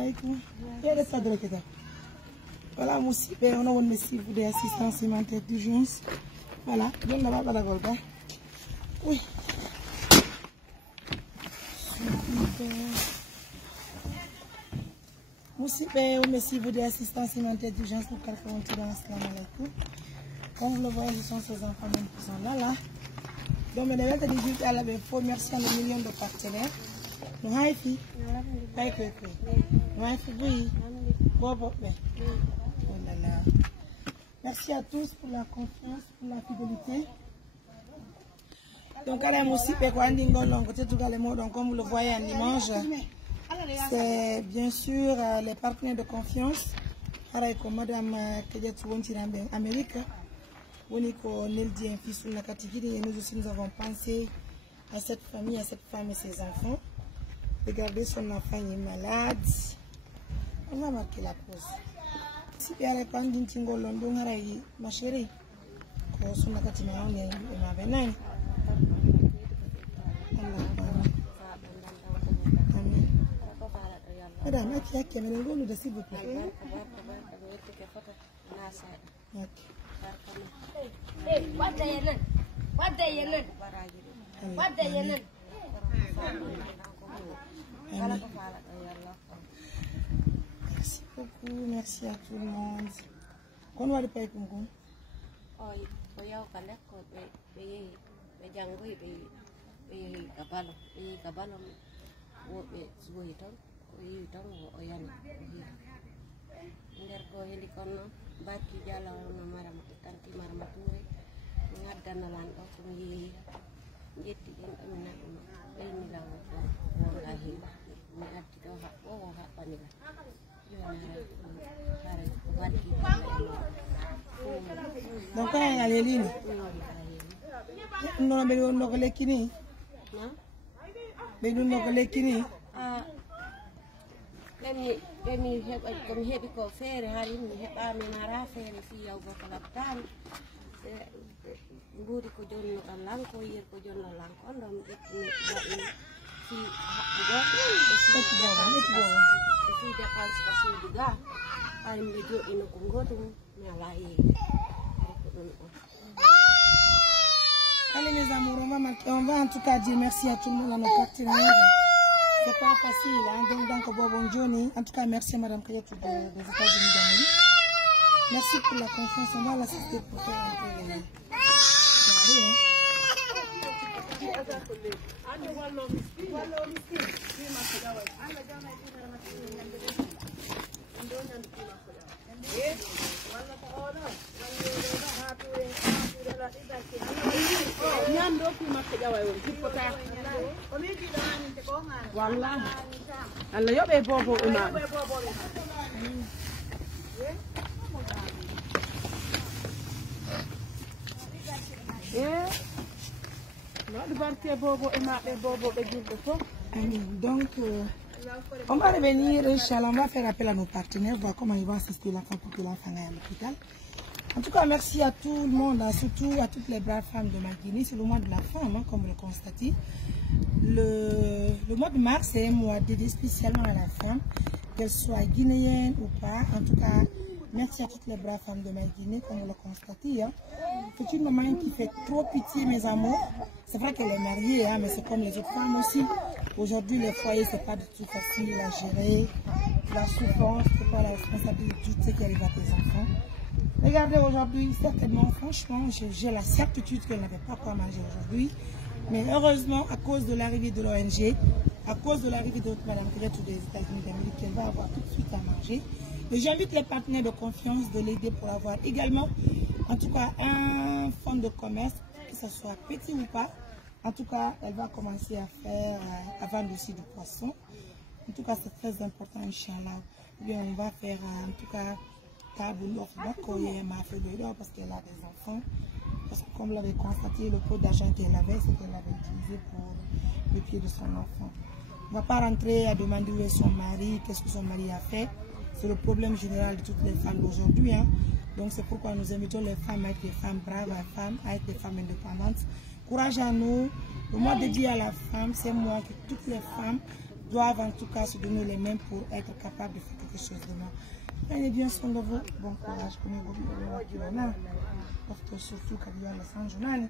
alaikum. Voilà, on a une des assistances alimentaires d'urgence. Voilà, donne la barbe à la golga. Oui. Merci pour des assistances alimentaires d'urgence pour quelqu'un qui dans l'Assalam alaikum. Comme vous le voyez, ce sont ces enfants même qui sont là. Donc, mes élèves de 18 à la BFO, merci à nos millions de partenaires. Nous avons fait. Nous avons fait. Oui. Bon. Oh là là. Merci à tous pour la confiance, pour la fidélité. Donc, comme vous le voyez en image, c'est bien sûr les partenaires de confiance. Comme Madame Kedjatou en Amérique, nous aussi nous avons pensé à cette famille, à cette femme et ses enfants. Regardez, son enfant est malade. On va marquer la pause. Si tu as répondu à London, ma chérie, Madame, qui a caméra de s'il vous plaît. Merci beaucoup, merci à tout le monde. Qu'on va le payer pour vous? Donc, quand il y a les lignes, nous avons les kini. Nous avons les kini. Let me come here because fair hari mi heba mi mara fair fi yaw bakalatan buri ko jonno kan ko yer ko jonno lan ko ndom fi Allez mes amours, on va en tout cas dire merci à tout le monde, à nos partenaires. C'est pas facile, hein? Donc bon Johnny. En tout cas, merci à Madame Kedjatou des États-Unis d'Amérique. Merci pour la confiance. On va l'assister pour faire un peu les... Allah yobe bobo imam donc on va revenir, Inch'Allah, on va faire appel à nos partenaires, voir comment ils vont assister l'enfant pour que l'enfant aille à l'hôpital. En tout cas, merci à tout le monde, surtout à toutes les braves femmes de Guinée. C'est le mois de la femme, hein, comme vous le constatez. Le mois de mars, c'est un mois dédié spécialement à la femme, qu'elle soit guinéenne ou pas. En tout cas, merci à toutes les braves femmes de Guinée, comme vous le constatez. Hein. C'est une maman qui fait trop pitié, mes amours. C'est vrai qu'elle est mariée, hein, mais c'est comme les autres femmes aussi. Aujourd'hui, les foyers, c'est pas du tout facile à gérer. La souffrance, c'est pas la responsabilité de tout ce qui arrive à tes enfants. Regardez aujourd'hui, certainement, franchement, j'ai la certitude qu'elle n'avait pas quoi manger aujourd'hui. Mais heureusement, à cause de l'arrivée de l'ONG, à cause de l'arrivée de Madame Kedjatou des États-Unis d'Amérique, elle va avoir tout de suite à manger. Et j'invite les partenaires de confiance de l'aider pour avoir également, en tout cas, un fonds de commerce, que ce soit petit ou pas. En tout cas, elle va commencer à faire, à vendre aussi du poisson. En tout cas, c'est très important, Inch'Allah. Bien, on va faire, en tout cas, parce qu'elle a des enfants. Parce que comme vous l'avez constaté, le pot d'argent qu'elle avait, c'est qu'elle avait utilisé pour le pied de son enfant. On ne va pas rentrer à demander où est son mari, qu'est-ce que son mari a fait. C'est le problème général de toutes les femmes d'aujourd'hui. Hein. Donc c'est pourquoi nous invitons les femmes à être des femmes braves, à être des femmes indépendantes. Courage à nous. Le mois dédié à la femme, c'est moi que toutes les femmes doivent en tout cas se donner les mains pour être capables de faire quelque chose demain. Prenez bien soin de vous. Bon courage. Surtout quand il y a la fin de journée.